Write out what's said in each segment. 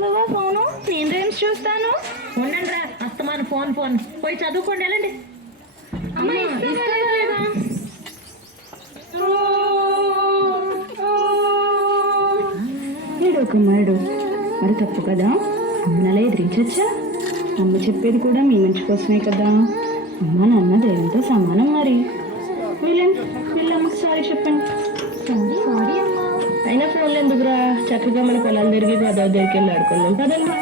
బాబా phone నేను Rams చూస్తాను. ఉండండి రా, అస్తమాను ఫోన్ ఫోన్. పోయి చదువుకోండి, వెళ్ళండి. అమ్మ ఇస్తావా? ఏడు మరి తప్పు కదా, అమ్మలా ఎదిరించచ్చా? అమ్మ చెప్పేది కూడా మీ మంచి కోసమే కదా. అమ్మ నాన్న దేవునితో సమానం. మరి వీళ్ళమ్మకి సారీ చెప్పండి. సారీ అమ్మా. అయినా ఫోన్లు ఎందుకురా, చక్కగా మన పొలాలు తిరిగి గోదావరి దగ్గరికి వెళ్ళి ఆడుకున్నాం కదమ్మా.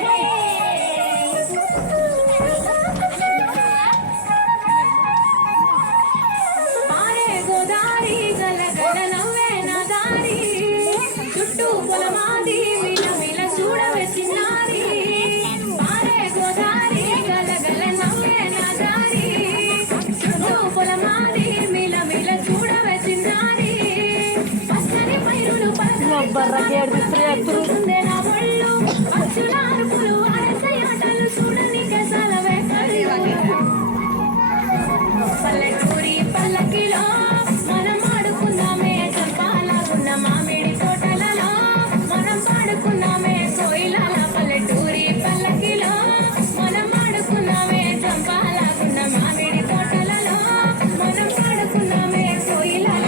పల్లెటూరి పల్లకిలో మనం ఆడుకున్నామే, చంపాలకున్న మామిడి తోటలలో మనం పాడుకున్నామే కోయిలాల. పల్లెటూరి పల్లకిలో మనం ఆడుకున్నామే, చంపాలకున్న మామిడి తోటలలో మనం పాడుకున్నామే కోయిలాల.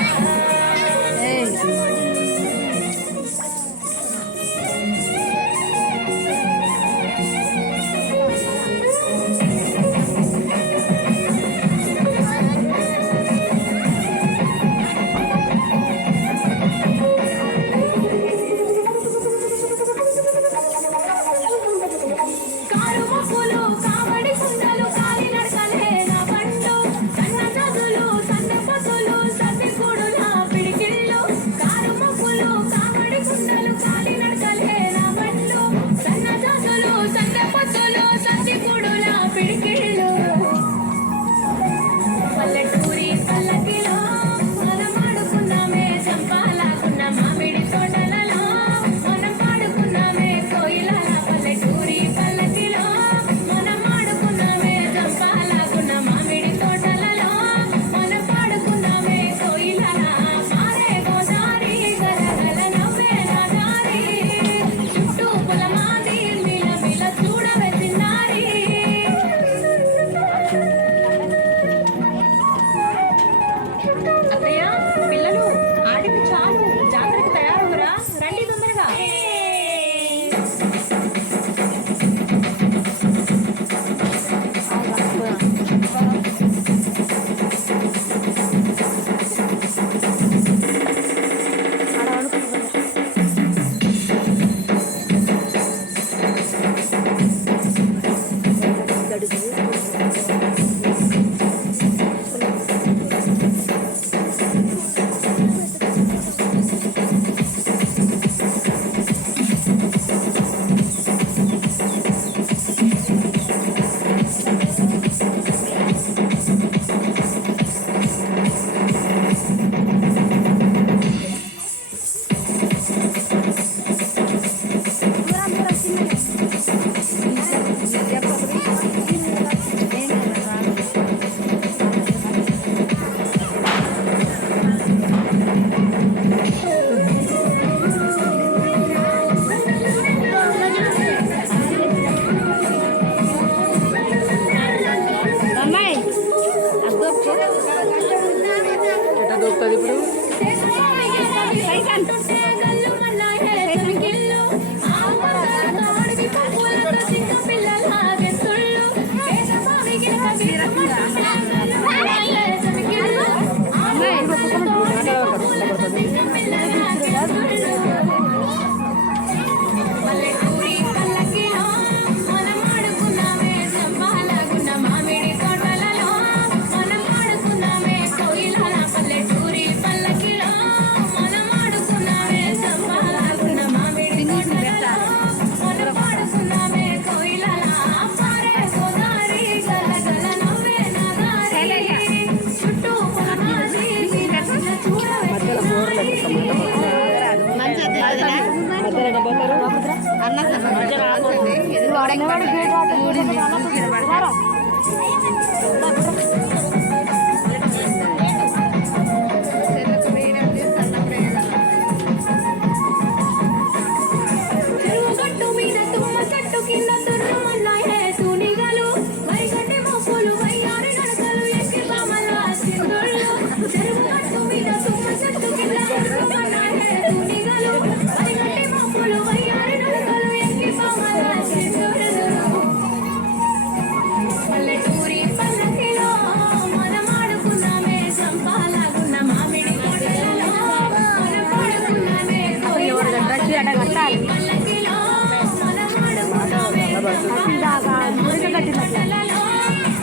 తోటలలో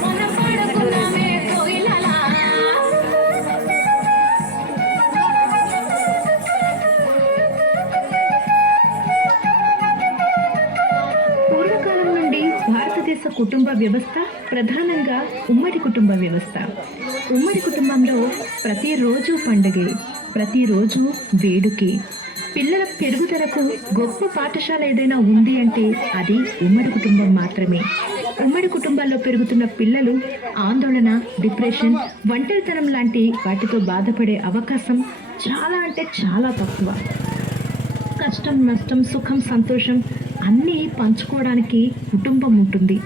మనం పాడుకున్నామే కోయిలలా. పూర్వకాలం నుండి భారతదేశ కుటుంబ వ్యవస్థ ప్రధానంగా ఉమ్మడి కుటుంబ వ్యవస్థ. ఉమ్మడి కుటుంబంలో ప్రతిరోజు పండుగే, ప్రతిరోజు వేడుకే. పిల్లల పెరుగుదలకు గొప్ప పాఠశాల ఏదైనా ఉంది అంటే అది ఉమ్మడి కుటుంబం మాత్రమే. ఉమ్మడి కుటుంబాల్లో పెరుగుతున్న పిల్లలు ఆందోళన, డిప్రెషన్, ఒంటరితనం లాంటి వాటితో బాధపడే అవకాశం చాలా అంటే చాలా తక్కువ. కష్టం, నష్టం, సుఖం, సంతోషం అన్నీ పంచుకోవడానికి కుటుంబం ఉంటుంది.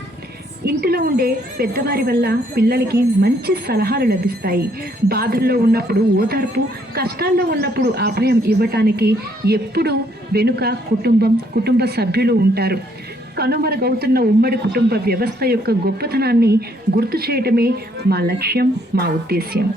ఇంటిలో ఉండే పెద్దవారి వల్ల పిల్లలకి మంచి సలహాలు లభిస్తాయి. బాధల్లో ఉన్నప్పుడు ఓదార్పు, కష్టాల్లో ఉన్నప్పుడు అభయం ఇవ్వటానికి ఎప్పుడూ వెనుక కుటుంబ సభ్యులు ఉంటారు. కనుమరుగవుతున్న ఉమ్మడి కుటుంబ వ్యవస్థ యొక్క గొప్పతనాన్ని గుర్తు చేయటమే మా లక్ష్యం, మా ఉద్దేశ్యం.